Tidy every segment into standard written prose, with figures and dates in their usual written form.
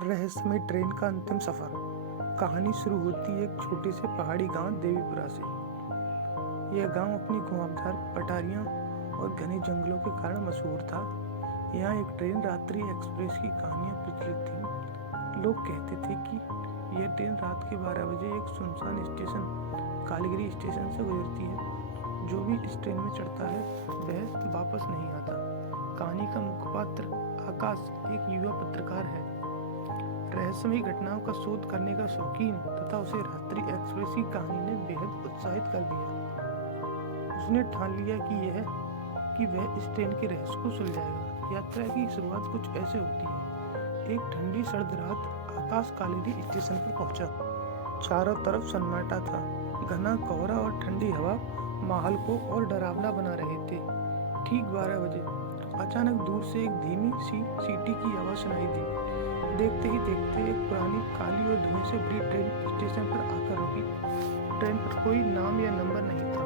रहस्यमय ट्रेन का अंतिम सफर। कहानी शुरू होती है एक छोटे से पहाड़ी गांव देवीपुरा से। यह गांव अपनी घुमावदार पटारियां और घने जंगलों के कारण मशहूर था। यहाँ एक ट्रेन रात्रि एक्सप्रेस की कहानियां प्रचलित थीं। लोग कहते थे कि यह ट्रेन रात के 12 बजे एक सुनसान स्टेशन कालीगिरी स्टेशन से गुजरती है। जो भी इस ट्रेन में चढ़ता है वह वापस नहीं आता। कहानी का मुख्य पात्र आकाश एक युवा पत्रकार है, रहस्यमय घटनाओं का शोध करने का शौकीन, तथा उसे रात्रि एक्सप्रेस की कहानी ने बेहद उत्साहित कर दिया। उसने ठान लिया कि वह इस ट्रेन के रहस्य को सुलझाएगा। यात्रा की शुरुआत कुछ ऐसे होती है। एक ठंडी सर्द रात आकाश कालीगिरी स्टेशन पर पहुंचा। चारों तरफ सन्नाटा था। घना कोहरा और ठंडी हवा माहौल को और डरावना बना रहे थे। ठीक 12 बजे अचानक दूर से एक धीमी सी सीटी की आवाज सुनाई दी। देखते ही देखते एक पुरानी काली और धुएं से भरी ट्रेन स्टेशन पर आकर रुकी। ट्रेन पर कोई नाम या नंबर नहीं था।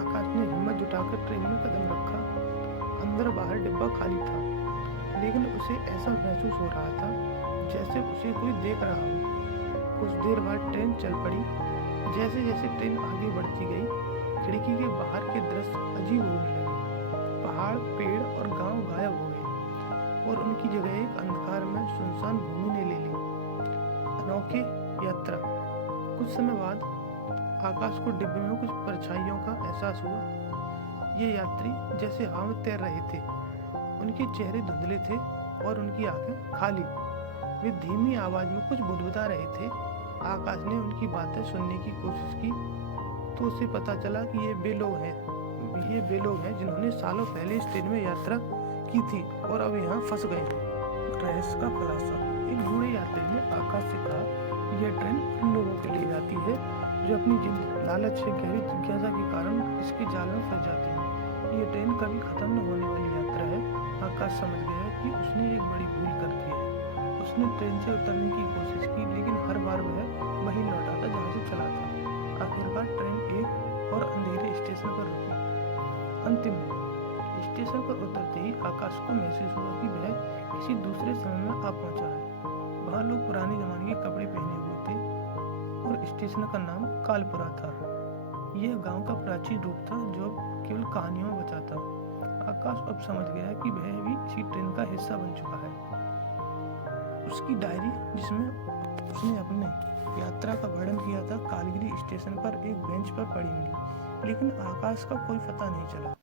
आकाश ने हिम्मत जुटाकर ट्रेन में कदम रखा। अंदर बाहर डिब्बा खाली था, लेकिन उसे ऐसा महसूस हो रहा था जैसे उसे कोई देख रहा हो। कुछ देर बाद ट्रेन चल पड़ी। जैसे जैसे ट्रेन आगे बढ़ती गई, खिड़की के बाहर के दृश्य अजीब होने लगे। पहाड़, पेड़ और गांव गायब हो गए और उनकी जगह एक अंधकार में सुनसान भूमि ने ले ली। अनोखी यात्रा। कुछ समय बाद आकाश को डिब्बे में कुछ परछाइयों का एहसास हुआ। ये यात्री जैसे हवा में तैर रहे थे। उनके चेहरे धुंधले थे और उनकी आंखें खाली। वे धीमी आवाज में कुछ बुदबुदा रहे थे। आकाश ने उनकी बातें सुनने की कोशिश की तो उसे पता चला कि ये वे लोग हैं जिन्होंने सालों पहले इस ट्रेन में यात्रा की थी और अब यहाँ फंस गए हैं। रहस्य का खुलासा। एक बूढ़े यात्री ने आकाश से कहा, यह ट्रेन उन लोगों के लिए जाती है जो अपनी लालच से गहरी जिज्ञासा के कारण इसके जाल में फंस जाते हैं। ये ट्रेन कभी खत्म न होने वाली यात्रा है। आकाश समझ गया कि उसने एक बड़ी भूल कर दी है। उसने ट्रेन से उतरने की कोशिश की, लेकिन हर बार वह वहीं लौटा था जहाँ से चला था। आखिरकार ट्रेन एक और अंधेरे स्टेशन पर रुकी। अंतिम स्टेशन पर उतरते ही आकाश को महसूस हुआ कि वह किसी दूसरे समय में आ पहुंचा है। वहाँ लोग पुराने जमाने के कपड़े पहने हुए थे और स्टेशन का नाम कालपुरा था। यह गांव का प्राचीन रूप था जो केवल कहानियों में बचा था। आकाश अब समझ गया कि वह भी इसी ट्रेन का हिस्सा बन चुका है। उसकी डायरी, जिसमें उसने अपने यात्रा का वर्णन किया था, कालीगिरी स्टेशन पर एक बेंच पर पड़ी मिली, लेकिन आकाश का कोई पता नहीं चला।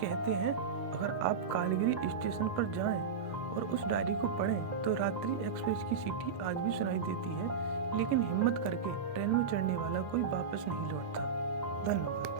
कहते हैं अगर आप कालीगिरी स्टेशन पर जाएं और उस डायरी को पढ़ें तो रात्रि एक्सप्रेस की सीटी आज भी सुनाई देती है, लेकिन हिम्मत करके ट्रेन में चढ़ने वाला कोई वापस नहीं लौटता। धन्यवाद।